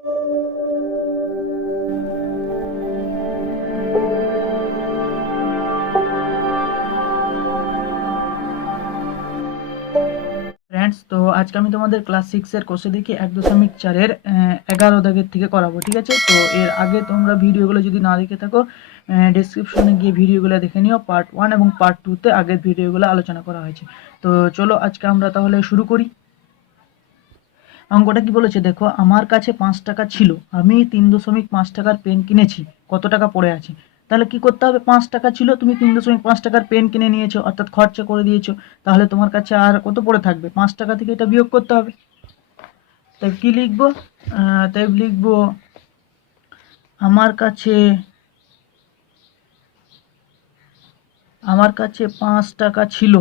Friends, তো আজকে আমি তোমাদের ক্লাস 6-এর কোষে দেখি 1.4-এর 11 দাগের থেকে করাবো। ঠিক আছে, তো এর আগে তোমরা ভিডিওগুলো যদি না দেখে থাকো ডেসক্রিপশনে গিয়ে ভিডিওগুলো দেখে নিও। পার্ট 1 এবং পার্ট 2-তে আগের ভিডিওগুলো আলোচনা করা হয়েছে। তো চলো আজকে আমরা তাহলে শুরু করি। অঙ্কটা কি বলেছে দেখো, আমার কাছে 5 টাকা ছিল, আমি 3.5 টাকার পেন কিনেছি, কত টাকা পড়ে আছে? তাহলে কি করতে হবে, 5 টাকা ছিল, তুমি 3.5 টাকার পেন কিনে নিয়েছো, অর্থাৎ খরচা করে দিয়েছো, তাহলে তোমার কাছে আর কত পড়ে থাকবে? 5 টাকা থেকে এটা বিয়োগ করতে হবে। তাই কি লিখবো? তাই লিখবো আমার কাছে 5 টাকা ছিল,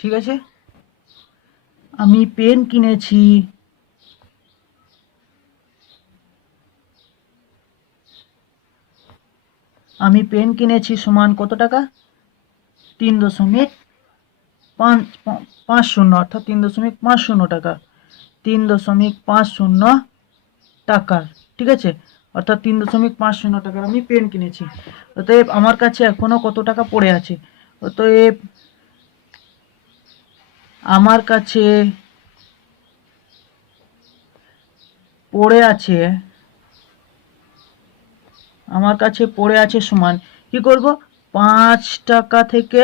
ঠিক আছে, আমি পেন কিনেছি সমান কত টাকা? 3.50, অর্থাৎ 3.50 টাকা, 3.50 টাকার, ঠিক আছে, অর্থাৎ 3.50 টাকার আমি পেন কিনেছি। অতএব আমার কাছে এখনো কত টাকা পড়ে আছে? অতএব আমার কাছে পড়ে আছে সমান কি করব, 5 টাকা থেকে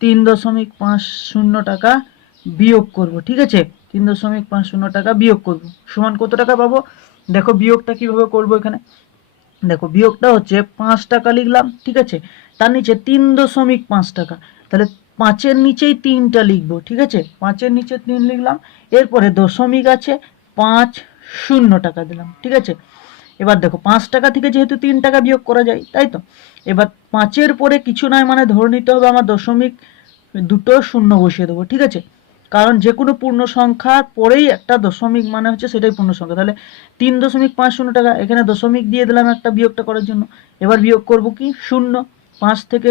3.50 টাকা বিয়োগ করব। ঠিক আছে, 3.50 টাকা বিয়োগ করব, সমান কত টাকা পাবো? দেখো বিয়োগটা কিভাবে করব এখানে। দেখো বিয়োগটা হচ্ছে 5 টাকা লিখলাম, ঠিক আছে, তার নিচে 3.5 টাকা, তাহলে 5-এর নিচেই 3টা লিখবো। ঠিক আছে, 5-এর নিচে 3 লিখলাম, এরপরে দশমিক আছে, 50 টাকা দিলাম। ঠিক আছে, এবার দেখো 5 টাকা থেকে যেহেতু 3 টাকা বিয়োগ করা যায়, তাই তো, এবার 5-এর পরে কিছু নয়, মানে ধরে নিতে হবে আমার দশমিক, দুটো শূন্য বসিয়ে দেবো। ঠিক আছে, কারণ যে কোনো পূর্ণ সংখ্যার পরেই একটা দশমিক মানে হচ্ছে সেটাই পূর্ণ সংখ্যা। তাহলে 3.50 টাকা, এখানে দশমিক দিয়ে দিলাম একটা বিয়োগটা করার জন্য। এবার বিয়োগ করব কি, 0, 5 থেকে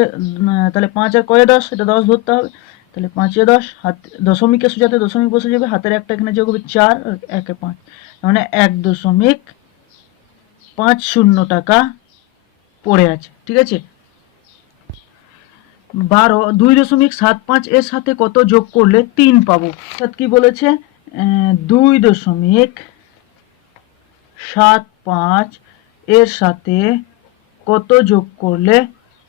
তাহলে 5 আর কয়ে 10, এটা 10 ধরতে হবে, তাহলে 5-এ 10, হাত দশমিকের সোজাতে দশমিক বসে যাবে, হাতের একটা এখানে যোগ হবে 4, আর 1-এ 5, মানে 1.50 টাকা পড়ে আছে। ঠিক আছে, 2.75 এর সাথে কত যোগ করলে 3 পাবো? অর্থাৎ কি বলেছে, 2.75 এর সাথে কত যোগ করলে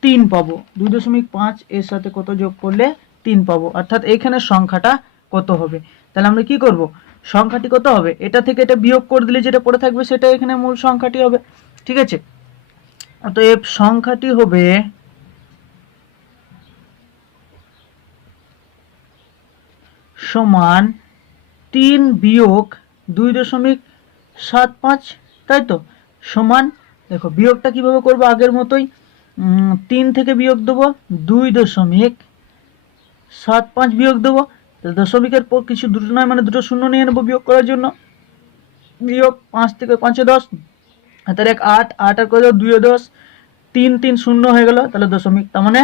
3 পাবো? 2.5 এর সাথে কত যোগ করলে 3 পাবো, অর্থাৎ এইখানে সংখ্যাটা কত হবে? তাহলে আমরা কি করব, সংখ্যাটি কত হবে, এটা থেকে এটা বিয়োগ করে দিলে যেটা পড়ে থাকবে সেটা এখানে মূল সংখ্যাটি হবে। ঠিক আছে, অতএব সংখ্যাটি হবে সমান 3 বিয়োগ 2.75, তাই তো, সমান, দেখো বিয়োগটা কিভাবে করবো, আগের মতোই 3 থেকে বিয়োগ দেবো, 2.75 বিয়োগ দেবো, দশমিকের পর কিছু দুটো নয়, মানে দুটো শূন্য নিয়ে নেবো বিয়োগ করার জন্য। বিয়োগ 5 থেকে 5-এ 10, হাতের 1 8, 8 আর করে 2-এ 10, 3 3 শূন্য হয়ে গেল, তাহলে দশমিক, তার মানে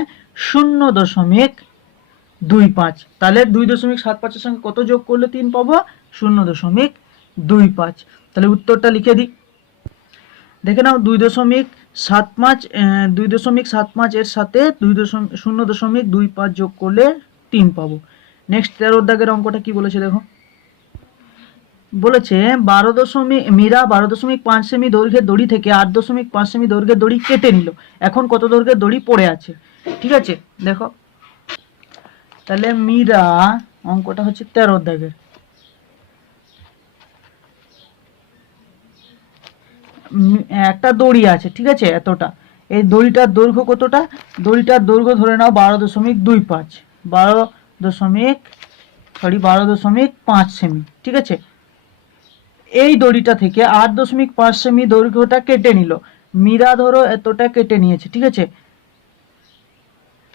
0.25। তাহলে 2.75-এর সঙ্গে কত যোগ করলে 3 পাবো? 0.25। তাহলে উত্তরটা লিখে দিই, দেখে নাও, 2.75 এর সাথে 0.25 যোগ করলে 3 পাবো। নেক্সট 13 দাগের অঙ্কটা কি বলেছে দেখো, বলেছে মীরা 12.5 সেমি দৈর্ঘ্যের দড়ি থেকে 8.5 সেমি দৈর্ঘ্যের দড়ি কেটে নিল, এখন কত দৈর্ঘ্যের দড়ি পড়ে আছে? ঠিক আছে, দেখো তাহলে মীরা, অঙ্কটা হচ্ছে 13 দাগের, একটা দড়ি আছে, ঠিক আছে, এতটা, এই দড়িটার দৈর্ঘ্য কতটা? দড়িটার দৈর্ঘ্য ধরে নাও 12.5 সেমি, ঠিক আছে, এই দড়িটা থেকে 8.5 সেমি দৈর্ঘ্যটা কেটে নিল, মীরা ধরো এতটা কেটে নিয়েছে। ঠিক আছে,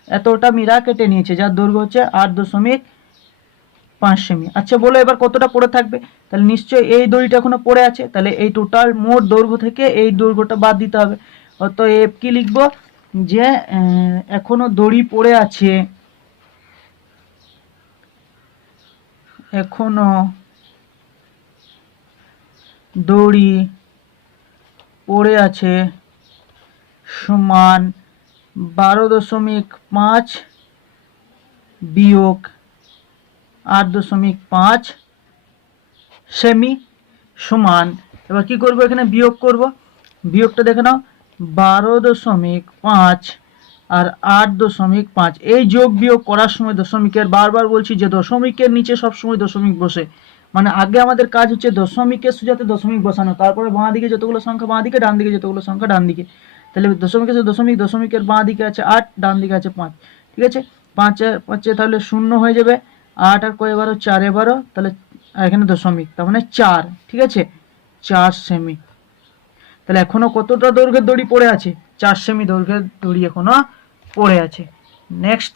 এতটা মীরা কেটে নিয়েছে, যার দৈর্ঘ্য হচ্ছে 8.5 সেমি। আচ্ছা বলো এবার কতটা পড়ে থাকবে? তাহলে নিশ্চয়ই এই দড়িটা এখনো পড়ে আছে, তাহলে এই টোটাল মোট দৈর্ঘ্য থেকে এই দৈর্ঘ্যটা বাদ দিতে হবে। অতএব কি লিখবো, যে এখনো দড়ি পড়ে আছে, এখনো দড়ি পড়ে আছে সমান 12.5 বিয়োগ 8.5 সেমি সমান, এবার কি করব এখানে বিয়োগ করব, বিয়োগটা দেখে নাও 12.5 আর 8.5, এই যোগ বিয়োগ করার সময় দশমিকের, বারবার বলছি যে দশমিকের নিচে সবসময় দশমিক বসে, মানে আগে আমাদের কাজ হচ্ছে দশমিকের সোজাতে দশমিক বসানো, তারপরে বাঁ দিকে যতগুলো সংখ্যা বাঁ দিকে, ডান দিকে যতগুলো সংখ্যা ডান দিকে। তাহলে দশমিকের সাথে দশমিক, দশমিকের বাঁ দিকে আছে 8, ডান দিকে আছে 5, ঠিক আছে। 5 তাহলে 0 হয়ে যাবে, 8 আর কয় 12, 4 12, তাহলে এখানে দশমিক, তার মানে 4, ঠিক আছে, 4 সেমি। তাহলে এখনো কতটা দৈর্ঘ্যের দড়ি পড়ে আছে? 4 সেমি দৈর্ঘ্যের দড়ি এখনো পড়ে আছে। নেক্সট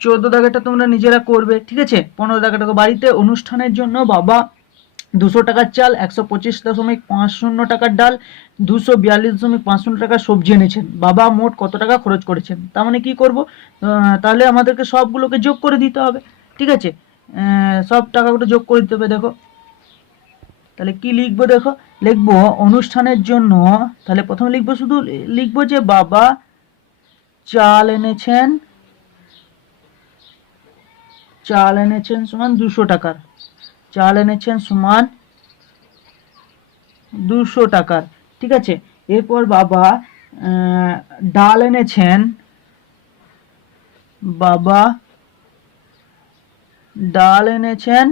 14 দাগেটা তোমরা নিজেরা করবে, ঠিক আছে। 15 দাগেটা বাড়িতে অনুষ্ঠানের জন্য বাবা 200 টাকার চাল, 125.50 টাকার ডাল, 242.50 টাকার সবজি এনেছেন। বাবা মোট কত টাকা খরচ করেছেন? তার মানে কি করব, তাহলে আমাদেরকে সবগুলোকে যোগ করে দিতে হবে, ঠিক আছে। সব টাকাগুলো যোগ করে দিতে হবে। দেখো তাহলে কি লিখবো, দেখো লিখবো অনুষ্ঠানের জন্য, তাহলে প্রথমে লিখবো, শুধু লিখবো যে বাবা চাল এনেছেন, চাল এনেছেন সমান 200 টাকার, চাল এনেছেন সমান 200 টাকার, ঠিক আছে। এরপর বাবা ডাল এনেছেন, বাবা ডাল এনেছেন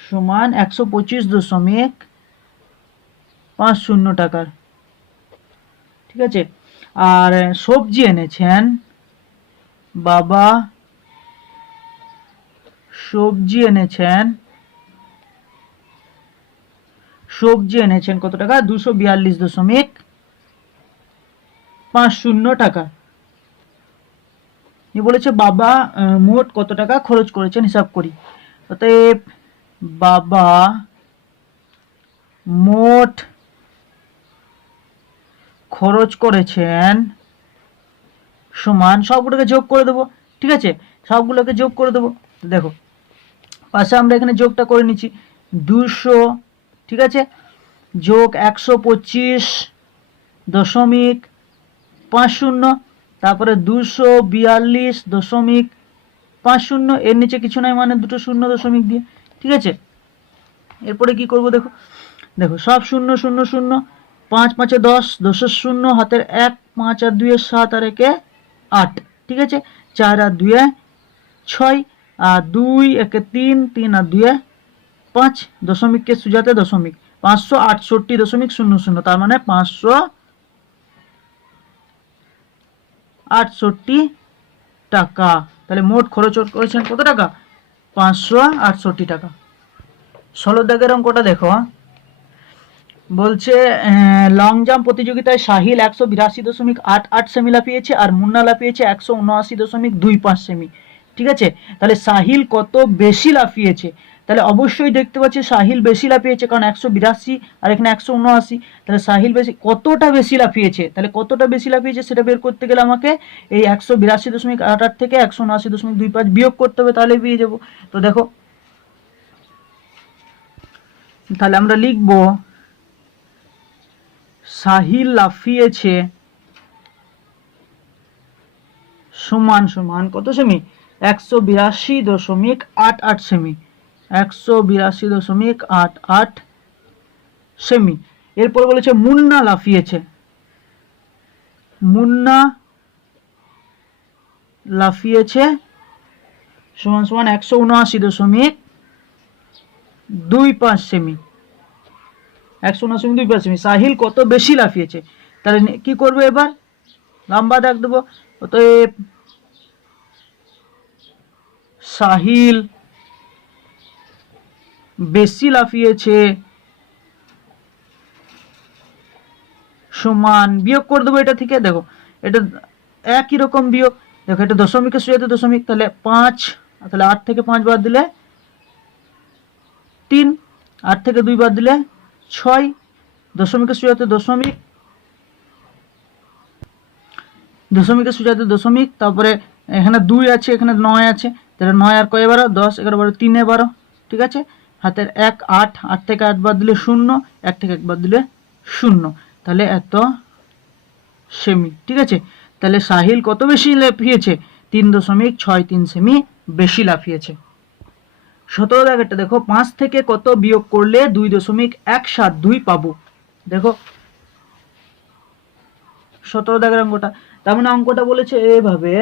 সমান 125.50 টাকার, ঠিক আছে। আর সবজি এনেছেন, বাবা সবজি এনেছেন, সবজি এনেছেন কত টাকা? 242.50 টাকা। বলেছে বাবা মোট কত টাকা খরচ করেছেন, হিসাব করি। অতএব বাবা মোট খরচ করেছেন সমান, সবগুলোকে যোগ করে দেবো, ঠিক আছে, সবগুলোকে যোগ করে দেবো। দেখো পাশে আমরা এখানে যোগটা করে নিচ্ছি, 200, ঠিক আছে, যোগ 125.50, তারপরে 242.50, এর নিচে কিছু নাই, মানে দুটো শূন্য দশমিক দিয়ে, ঠিক আছে। এরপরে কি করব, দেখো দেখো সব 0 0 0, 5 5 10, 10 0, হাতের 1, 5 আর 2 7 আর 1 8, ঠিক আছে, 4 আর 2 6, আর 2 1 3, 3 আর 2 5, দশমিককে সুজাতে দশমিক, 568.00, তার মানে 568 টাকা। তাহলে মোট খরচ করেছেন কত টাকা? 568 টাকা। 16 দাগের অঙ্কটা দেখো, বলছে লং জাম্প প্রতিযোগিতায় সাহিল 182.88 সেমি লাফিয়েছে আর মুন্না লাফিয়েছে 179.25 সেমি, ঠিক আছে। তাহলে সাহিল কত বেশি লাফিয়েছে? তাহলে অবশ্যই দেখতে পাচ্ছি সাহিল বেশি লাফিয়েছে, কারণ 182 আর এখানে 179, তাহলে সাহিল বেশি, কতটা বেশি লাফিয়েছে? তাহলে কতটা বেশি লাফিয়েছে সেটা বের করতে গেলে আমাকে এই 182.88 থেকে 179.25 বিয়োগ করতে হবে, তাহলে পেয়ে যাবো। তো দেখো তাহলে আমরা লিখবো সাহিল লাফিয়েছে সমান সমান কত সেমি? 182.88 semi, 182.88 semi. এরপর বলেছে মুন্না লাফিয়েছে, মুন্না লাফিয়েছে সমান সমান 179.25 সেমি, 179.25 সেমি। সাহিল কত বেশি লাফিয়েছে? তাহলে কি করবো, এবার লম্বা দাগ দেবো। অতএব সাহিল বেশি লাফিয়েছে সমান, বিয়োগ করে দেবো এটা থেকে। দেখো এটা একই রকম বিয়োগ, দেখো এটা দশমিকের সোজাতে দশমিক, তাহলে 5, তাহলে 8 থেকে 5 বাদ দিলে 3, 8 থেকে 2 বাদ দিলে 6, দশমিকের সোজাতে দশমিক, দশমিকের সোজাতে দশমিক, তারপরে এখানে 2 আছে, এখানে 9 আছে, তাহলে 9 আর কয় 12, 10 11 12 3 12, ঠিক আছে। হাতের 1 8, 8 থেকে 8 বাদ দিলে 0, 1 থেকে 1 বাদ দিলে 0, তাহলে এত সেমি, ঠিক আছে। তাহলে সাহিল কত বেশি লাফিয়েছে? 3.63 সেমি বেশি লাফিয়েছে। 17 দাগেরটা দেখো, 5 থেকে কত বিয়োগ করলে 2.172 পাবো। দেখো 17 দাগের অঙ্কটা, তার মানে অঙ্কটা বলেছে এভাবে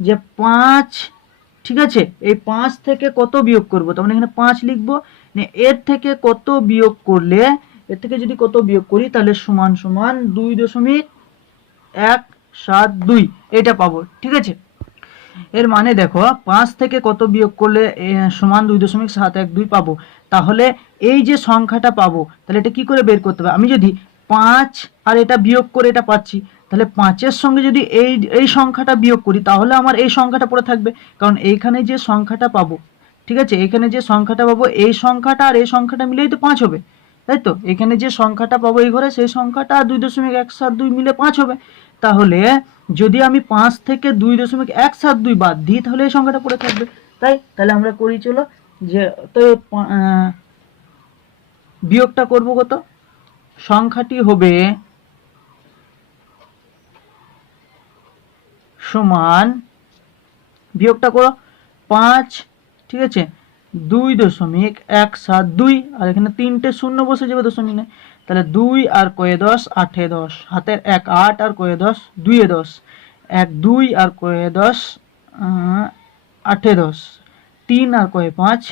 যে 5, ঠিক আছে, এই 5 থেকে কত বিয়োগ করব, তার মানে এখানে 5 লিখবো, এর থেকে কত বিয়োগ করলে, এর থেকে যদি কত বিয়োগ করি তাহলে সমান সমান 2.172 এটা পাবো, ঠিক আছে। এর মানে দেখো 5 থেকে কত বিয়োগ করলে সমান 2.712 পাবো। তাহলে এই যে সংখ্যাটা পাবো, তাহলে এটা কি করে বের করতে হবে? আমি যদি 5 আর এটা বিয়োগ করে এটা পাচ্ছি, তাহলে 5-এর সঙ্গে যদি এই সংখ্যাটা বিয়োগ করি তাহলে আমার এই সংখ্যাটা পড়ে থাকবে, কারণ এইখানে যে সংখ্যাটা পাবো, ঠিক আছে, এখানে যে সংখ্যাটা পাবো এই সংখ্যাটা আর এই সংখ্যাটা মিলেই তো 5 হবে, তাই তো। এখানে যে সংখ্যাটা পাবো এই ঘরে, সেই সংখ্যাটা 2.172 মিলে 5 হবে। তাহলে যদি আমি 5 থেকে 2.172 বাদ দিই তাহলে এই সংখ্যাটা পড়ে থাকবে, তাহলে আমরা করি চলো যে, তো বিয়োগটা করব কত, সংখ্যাটি হবে সমান, বিয়োগটা করো 5, ঠিক আছে, 2.172, আর এখানে 3টে শূন্য বসে যাবে দশমিক নেই, তাহলে 2 আর কয়ে 10 8 10, হাতের 1 8 আর কয়ে 10 2 10, 1 2 আর কয়ে 10 8 10, 3 আর কয়ে 5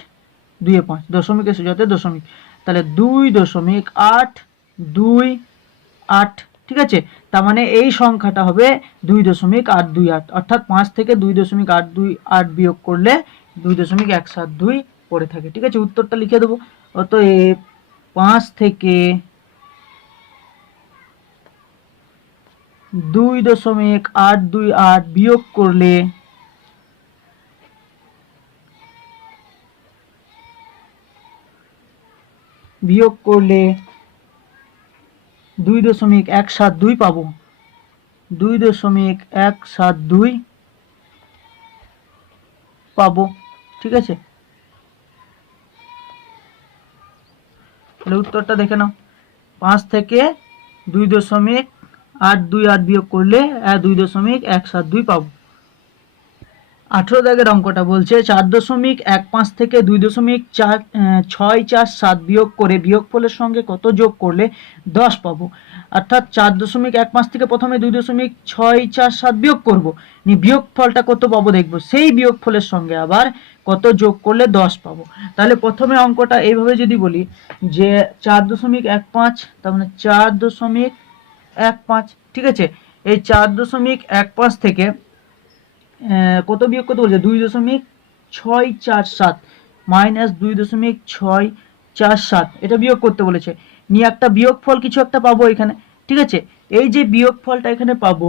2 5, দশমিকের সোজাতে দশমিক, তাহলে 2.828, ঠিক আছে। তার মানে এই সংখ্যাটা হবে 2.828, অর্থাৎ 5 থেকে 2.828 বিয়োগ করলে 2.172 পড়ে থাকে, ঠিক আছে। উত্তরটা লিখে দেবো, অতএব 5 থেকে 2.828 বিয়োগ করলে 2.172 পাবো, 2.172 পাবো, ঠিক আছে। তাহলে উত্তরটা দেখে নাও, 5 থেকে 2.828 বিয়োগ করলে 2.172 পাবো। 18 দাগের অঙ্কটা বলছে 4.15 থেকে 2.647 বিয়োগ করে বিয়োগফলের সঙ্গে কত যোগ করলে 10 পাবো। অর্থাৎ 4.15 থেকে প্রথমে 2.647 বিয়োগ করব, বিয়োগফলটা কত পাবো দেখবো, সেই বিয়োগফলের সঙ্গে আবার কত যোগ করলে 10 পাবো। তাহলে প্রথমে অঙ্কটা এইভাবে যদি বলি যে 4.15, তার মানে 4.15, ঠিক আছে, এই 4.15 থেকে কত বিয়োগ করতে বলছে, 2.647 মাইনাস 2.647, এটা বিয়োগ করতে বলেছে, নিয়ে একটা বিয়োগফল কিছু একটা পাবো এখানে, ঠিক আছে। এই যে বিয়োগফলটা এখানে পাবো,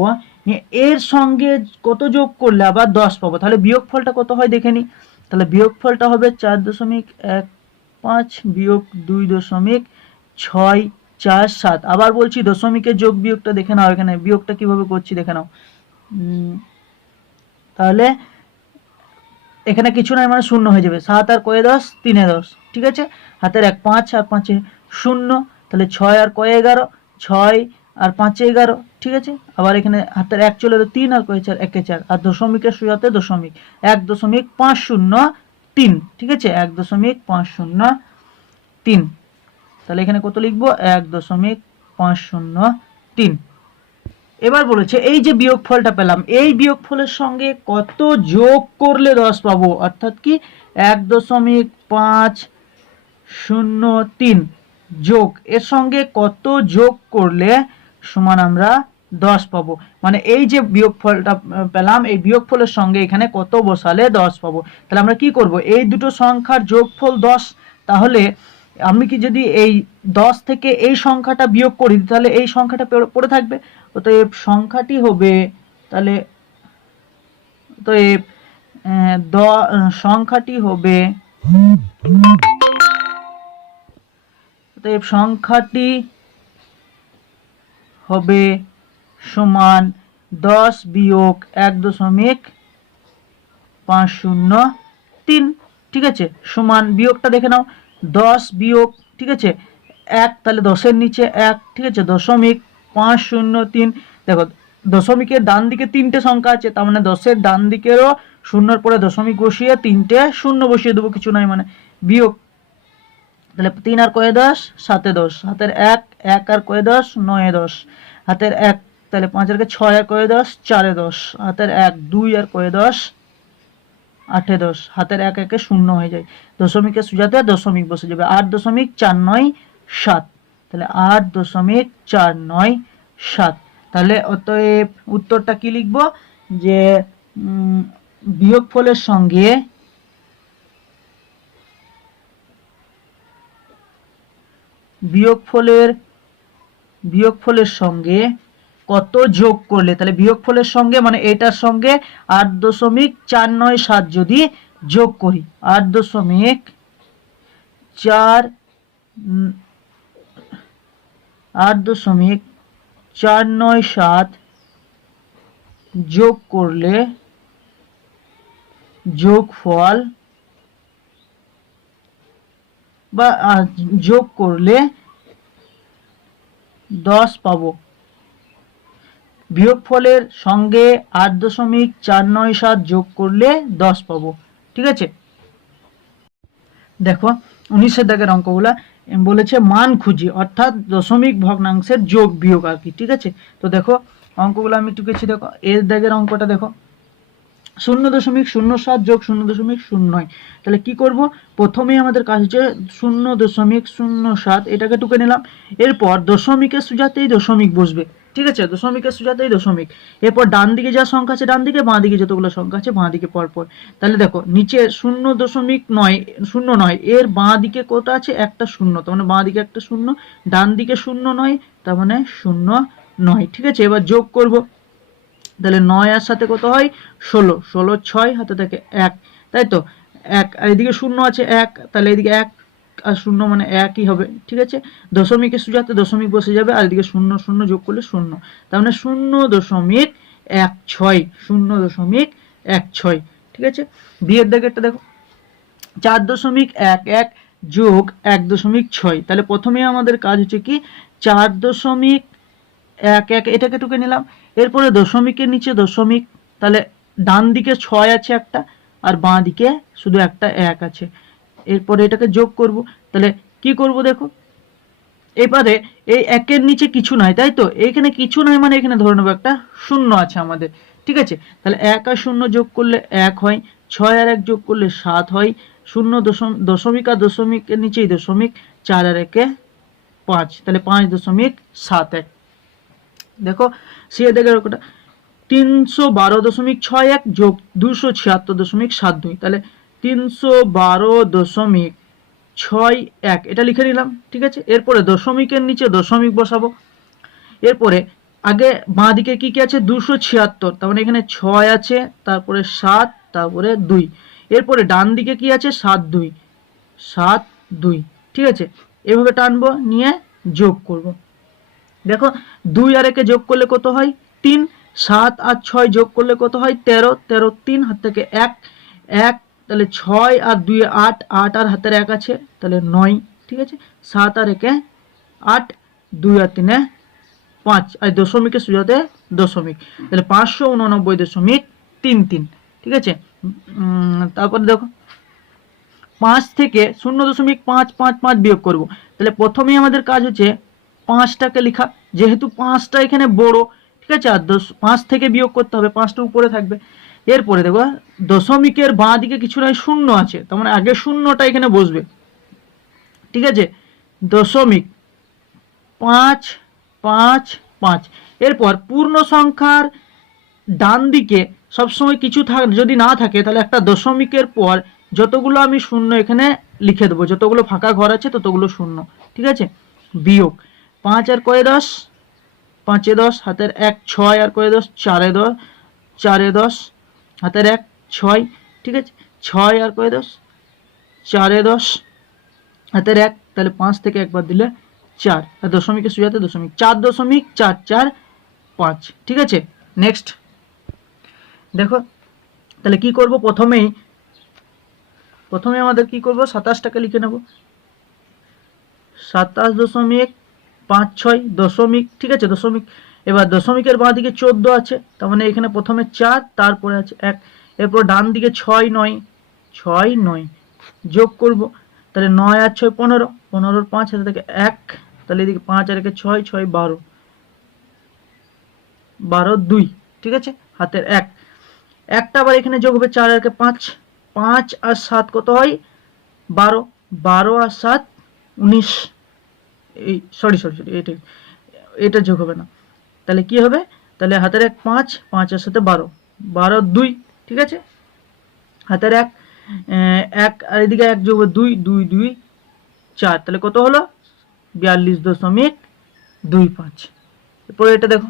এর সঙ্গে কত যোগ করলে আবার 10 পাবো, তাহলে বিয়োগফলটা কত হয় দেখে নি। তাহলে বিয়োগফলটা হবে 4.15 বিয়োগ 2.647, আবার বলছি দশমিকের যোগ বিয়োগটা দেখে নাও, এখানে বিয়োগটা কিভাবে করছি দেখে নাও। তাহলে এখানে কিছু নয়, মানে শূন্য হয়ে যাবে, 7 আর কয়ে 10 3 10, ঠিক আছে, হাতের 1 5 আর 5 0, তাহলে 6 আর কয়ে 11 6 আর 5 11, ঠিক আছে। আবার এখানে হাতের 1 চলে এলো, 3 আর কয়ে 4 1 4, আর দশমিকের সোজাতে দশমিক, 1.503, ঠিক আছে, 1.503, তাহলে এখানে কত লিখবো, 1.503। এবার বলেছে এই যে বিয়োগফলটা পেলাম, এই বিয়োগফলের সঙ্গে কত যোগ করলে 10 পাবো, অর্থাৎ কি 1.503 যোগ, এর সঙ্গে কত যোগ করলে সমান আমরা 10 পাবো, মানে এই যে বিয়োগফলটা পেলাম এই বিয়োগফলের সঙ্গে এখানে কত বসালে 10 পাবো। তাহলে আমরা কি করব, এই দুটো সংখ্যার যোগফল 10, তাহলে আমি কি যদি এই 10 থেকে এই সংখ্যাটা বিয়োগ করি তাহলে এই সংখ্যাটা পড়ে থাকবে, অতএব সংখ্যাটি হবে, তাহলে অতএব সংখ্যাটি হবে, অতএব সংখ্যাটি হবে সমান 10 বিয়োগ 1.503, 503, ঠিক আছে, সমান বিয়োগটা দেখে নাও 10 বিয়োগ, ঠিক আছে 1, তাহলে 10-এর নিচে 1, ঠিক আছে 0.503। দেখো দশমিকের ডান দিকে 3টে সংখ্যা আছে, তার মানে 10-এর ডান দিকেরও শূন্যর পরে দশমিক বসিয়ে 3টে শূন্য বসিয়ে দেবো, কিছু নাই মানে বিয়োগ। তাহলে 3 আর কয়ে 10, 7-এ 10, হাতের 1, 1 আর কয়ে 10, 9-এ 10, হাতের 1, তাহলে 5 আর 6 আর কয়ে 10, 4-এ 10, হাতের 1, 2 আর কয়ে 10, 8-এ 10, হাতের 1 একে শূন্য হয়ে যায়, দশমিকের সুজাতে দশমিক বসে যাবে 8.497। তাহলে 8.497। তাহলে অতএব উত্তরটা কি লিখব, যে বিয়োগফলের সঙ্গে বিয়োগফলের সঙ্গে কত যোগ করলে, তাহলে বিয়োগফলের সঙ্গে মানে এটার সঙ্গে 8.497 যদি যোগ করি, 8.497 যোগ করলে যোগফল বা যোগ করলে 10 পাবো। বিয়োগফলের সঙ্গে 8.497 যোগ করলে 10 পাবো, ঠিক আছে। দেখো 19-এর দাগের অঙ্কগুলা বলেছে মান খুঁজি, অর্থাৎ দশমিক ভগ্নাংশের যোগ বিয়োগ আর কি, ঠিক আছে। তো দেখো অঙ্কগুলো আমি টুকেছি, দেখো এর দাগের অঙ্কটা দেখো 0.07 যোগ 0.09। তাহলে কি করব, প্রথমেই আমাদের কাজ হচ্ছে 0.07, এটাকে টুকে নিলাম। এরপর দশমিকের সুজাতেই দশমিক বসবে, ঠিক আছে, দশমিকের সুজাতেই দশমিক। এরপর ডান দিকে যা সংখ্যা আছে ডান দিকে, বাঁ দিকে যতগুলো সংখ্যা আছে বাঁ দিকে পরপর। তাহলে দেখো নিচে 0.09 এর বাঁ দিকে কত আছে, একটা শূন্য, তার মানে বাঁ দিকে একটা শূন্য, ডান দিকে 0.9, তার মানে 0.9, ঠিক আছে। এবার যোগ করব, তাহলে 9 এর সাথে কত হয় 16, 16 6 হাতে থাকে 1, তাই তো 1, আর এদিকে 0 আছে 1, তাহলে এদিকে 1 আর 0 মানে 1ই হবে, ঠিক আছে। দশমিকের সুজাতে দশমিক বসে যাবে, আর এদিকে 0 0 যোগ করলে 0, তার মানে 0.16, 0.16, ঠিক আছে। বিয়ের দাগেরটা দেখো 4.11 যোগ 1.6, তাহলে প্রথমে আমাদের কাজ হচ্ছে কি 4.11 এটাকে টুকে নিলাম। এরপরে দশমিকের নিচে দশমিক, তাহলে ডান দিকে 6 আছে একটা, আর বাঁ দিকে শুধু একটা 1 আছে। এরপরে এটাকে যোগ করব, তাহলে কি করব দেখো, এবারে এই 1-এর নিচে কিছু নাই, তাই তো, এখানে কিছু নাই মানে এখানে ধরে নেবো একটা শূন্য আছে আমাদের, ঠিক আছে। তাহলে 1 আর 0 যোগ করলে 1 হয়, 6 আর 1 যোগ করলে 7 হয়, 0 আর দশমিকের নিচেই দশমিক, 4 আর 1-এ 5, তাহলে 5.71। দেখো সে দেখে ওটা 312.61 যোগ 276.72, তাহলে 312.61 এটা লিখে নিলাম, ঠিক আছে। এরপরে দশমিকের নিচে দশমিক বসাবো। এরপরে আগে বাঁ দিকে কি কি আছে 276, তার মানে এখানে 6 আছে, তারপরে 7, তারপরে 2। এরপরে ডান দিকে কি আছে 7 2, ঠিক আছে। এভাবে টানবো, নিয়ে যোগ করব। দেখো 2 আর 1 যোগ করলে কত হয় 3, 7 আর 6 যোগ করলে কত হয় 13, 13 3 হাত থেকে 1 1, তাহলে 6 আর 2 8, 8 আর হাতের 1 আছে, তাহলে 9, ঠিক আছে। 7 আর 1 8, 2 আর 3 5, আর দশমিকের সুজাতে দশমিক, তাহলে 589.33, ঠিক আছে। তারপরে দেখো 5 থেকে 0.555 বিয়োগ করব, তাহলে প্রথমেই আমাদের কাজ হচ্ছে 5টাকে লেখা, যেহেতু 5টা এখানে বড়, ঠিক আছে, আর 5 থেকে বিয়োগ করতে হবে, 5টা উপরে থাকবে। এরপরে দেখো দশমিকের বাঁ দিকে কিছু নয় শূন্য আছে, তার মানে আগে শূন্যটা এখানে বসবে, ঠিক আছে। দশমিক 5 5 5। এরপর পূর্ণ সংখ্যার ডান দিকে সবসময় কিছু যদি না থাকে, তাহলে একটা দশমিকের পর যতগুলো আমি শূন্য এখানে লিখে দেবো, যতগুলো ফাঁকা ঘর আছে ততগুলো শূন্য, ঠিক আছে। বিয়োগ 5 আর কয়ে 10, 5-এ 10, হাতের 1 6 আর কয়ে 10, 4-এ 10, 4-এ 10, হাতের 1 6, ঠিক আছে। 6 আর কয়ে 10, 4-এ 10, হাতের 1, তাহলে 5 থেকে একবার দিলে 4, আর দশমিকের সুজাতে দশমিক, 4.445, ঠিক আছে। নেক্সট দেখো তাহলে কি করব, প্রথমে আমাদের কি করব, 27টাকে লিখে নেব। 27.56 দশমিক, ঠিক আছে, দশমিক। এবার দশমিকের বাঁ দিকে 14 আছে, তার মানে এখানে প্রথমে 4, তারপরে আছে 1, এরপর ডান দিকে 6 9 যোগ করব। তাহলে 9 আর 6 15, 15 5 হাতে থেকে 1, তাহলে এদিকে 5 আর 1 6, 6 12, 12 2, ঠিক আছে, হাতের 1, একটা আবার এখানে যোগ হবে, 4 আর 5, 5 আর 7 কত হয় 12, 12 আর 7 19, এই সরি এটা যোগ হবে না, তাহলে কি হবে, তাহলে হাতের 1 5, 5 এর সাথে 12, 12 2, ঠিক আছে, হাতের 1 1 আর এদিকে 1 যোগ 2, 2 2 4, তাহলে কত হলো 42.25। এরপরে এটা দেখো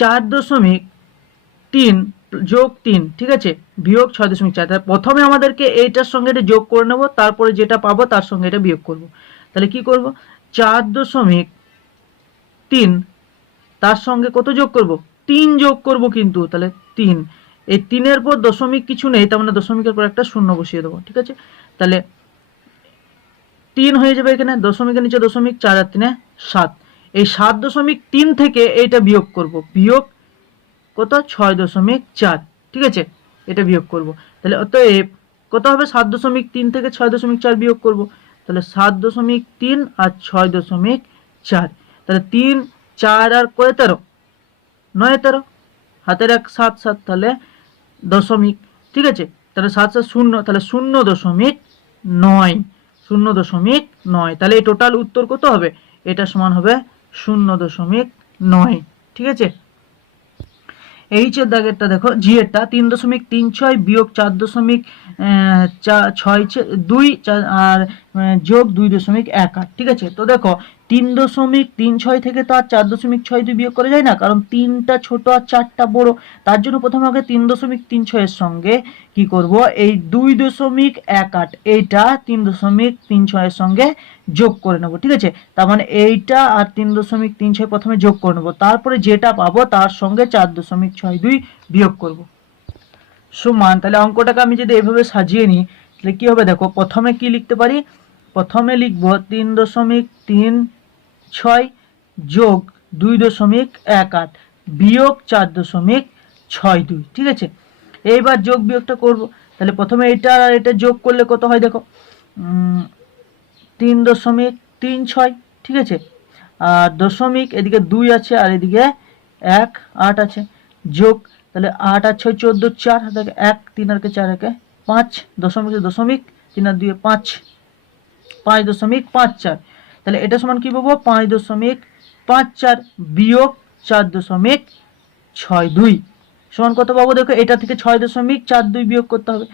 4.3 যোগ 3, ঠিক আছে, বিয়োগ 6.4। তাহলে প্রথমে আমাদেরকে এইটার সঙ্গে এটা যোগ করে নেব, তারপরে যেটা পাবো তার সঙ্গে এটা বিয়োগ করব। তাহলে কি করব, 4.3 তার সঙ্গে কত যোগ করব, 3 যোগ করব, কিন্তু তাহলে 3, এই 3-এর পর দশমিক কিছু নেই, তার মানে দশমিকের পর একটা শূন্য বসিয়ে দেবো, ঠিক আছে। তাহলে 3 হয়ে যাবে এখানে, দশমিকের নিচে দশমিক, 4 আর 3 7, এই 7.3 থেকে এইটা বিয়োগ করব, বিয়োগ কত 6.4, ঠিক আছে, এটা বিয়োগ করব। তাহলে অতএব কত হবে, 7.3 থেকে 6.4 বিয়োগ করব, তাহলে 7.3 আর 6.4, তাহলে 3 4 আর কয় 13, 9 13, হাতের 1 7 7, তাহলে দশমিক, ঠিক আছে, তাহলে 7 7 0, তাহলে 0.9, 0.9, তাহলে এই টোটাল উত্তর কত হবে, এটা সমান হবে 0.9, ঠিক আছে। এইচ এর দাগেরটা দেখো, জি এরটা 3.36 বিয়োগ 4.62 আর যোগ 2.18, ঠিক আছে। তো দেখো 3.36 থেকে তো আর 4.62 বিয়োগ করা যায় না, কারণ 3টা ছোট আর 4টা বড়, তার জন্য প্রথমে আমাকে 3.36 এর সঙ্গে কি করব, এই 2.18 এইটা 3.36 এর সঙ্গে যোগ করে নেব, ঠিক আছে। তার মানে এইটা আর 3.36 প্রথমে যোগ করে নেব, তারপরে যেটা পাবো তার সঙ্গে 4.62 বিয়োগ করব, সমান। তাহলে অঙ্কটাকে আমি যদি এইভাবে সাজিয়ে নিই, তাহলে কি হবে দেখো, প্রথমে কি লিখতে পারি, প্রথমে লিখব 3.36 যোগ 2.18 বিয়োগ 4.62, ঠিক আছে। এইবার যোগ বিয়োগটা করব, তাহলে প্রথমে এটা আর এটা যোগ করলে কত হয় দেখো, 3.36, ঠিক আছে, আর দশমিক এদিকে 2 আছে আর এদিকে 1 8 আছে, যোগ, তাহলে 8 আর 6 14, 4 হাতে 1, 3 আর 4 একে 5, দশমিক দশমিক, 3 আর 2 5, 5.54, তাহলে এটা সমান কি পাবো, 5.54 বিয়োগ 4.62 সমান কত পাবো দেখো, এটা থেকে 6.42 বিয়োগ করতে হবে,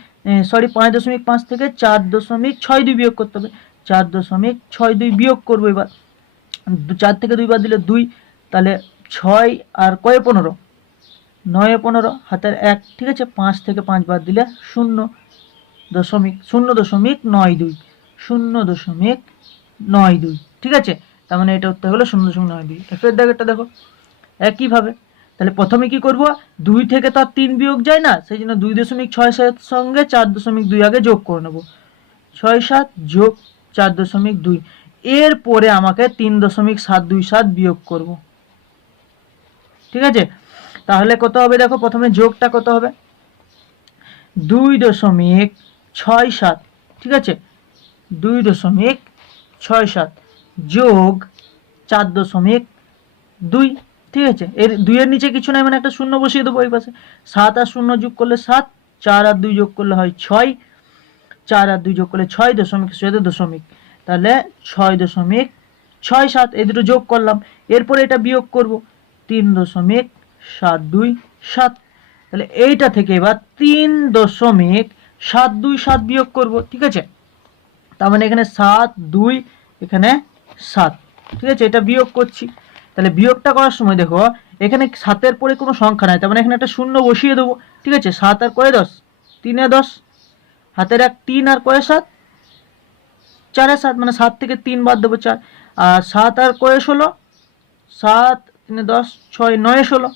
সরি 5.5 থেকে 4.62 বিয়োগ করতে হবে, 4.62 বিয়োগ করবো। এবার 4 থেকে 2 বাদ দিলে 2, তাহলে 6 আর কয়ে 15, 9 15, হাতের 1, ঠিক আছে, 5 থেকে 5 বাদ দিলে 0.92, 0.92, ঠিক আছে। তার মানে এটা উত্তর হলো 0.92। এফের দাগেরটা দেখো একইভাবে, তাহলে প্রথমে কি করব, 2 থেকে তো আর 3 বিয়োগ যায় না, সেই জন্য 2.67 সঙ্গে 4.2 আগে যোগ করে নেব, 6 7 যোগ 4.2, এরপরে আমাকে 3.727 বিয়োগ করব, ঠিক আছে। তাহলে কত হবে দেখো, প্রথমে যোগটা কত হবে, 2.67, ঠিক আছে, 2.67 যোগ 4.2, ঠিক আছে, এর 2 এর নিচে কিছু নাই, মানে একটা শূন্য বসিয়ে দেবো এই পাশে, 7 আর 0 যোগ করলে 7, 4 আর 2 যোগ করলে হয় 6, 4 আর 2 যোগ করলে 6.7, তাহলে 6.67, এই দুটো যোগ করলাম, এরপরে এটা বিয়োগ করব 3.727, তাহলে এইটা থেকে এবার 3.727 বিয়োগ করব, ঠিক আছে। তার মানে এখানে 7 2, এখানে 7, ঠিক আছে, এটা বিয়োগ করছি। তাহলে বিয়োগটা করার সময় দেখো এখানে 7-এর পরে কোনো সংখ্যা নাই, তার মানে এখানে একটা শূন্য বসিয়ে দেবো, ঠিক আছে। 7 আর কয়ে 10, 3 এ 10, হাতের 1 3 আর কয়ে 7, 4 এ 7, মানে 7 থেকে 3 বাদ দেবো 4, আর 7 আর কয়ে 16, 7 3 10 6 9 16,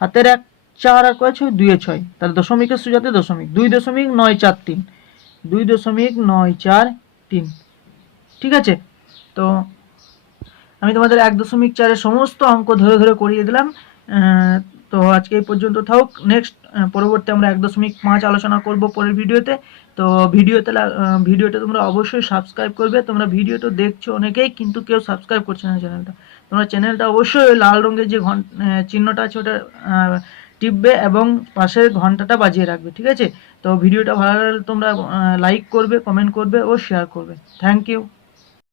হাতের 1 4 আর কয় 6 2 এ 6, তাহলে দশমিকের সোজাতে দশমিক, 2.943, 2.943। ঠিক আছে, তো আমি তোমাদের 1.4 সমস্ত অঙ্ক ধরে ধরে করিয়ে দিলাম। তো আজকে এই পর্যন্ত থাকুক। নেক্সট পরবর্তী আমরা 1.5 আলোচনা করব পরের ভিডিওতে। তো ভিডিওটা তোমরা অবশ্যই সাবস্ক্রাইব করবে। তোমরা ভিডিওটা দেখছো অনেকেই, কিন্তু কেউ সাবস্ক্রাইব করছে না চ্যানেলটা। তোমরা চ্যানেলটা অবশ্যই লাল রঙের যে চিহ্নটা আছে ওটা টিপবে এবং পাশের ঘন্টাটা বাজিয়ে রাখবে। ঠিক আছে, তো ভিডিওটা ভালো লাগলে তোমরা লাইক করবে, কমেন্ট করবে ও শেয়ার করবে। Thank you.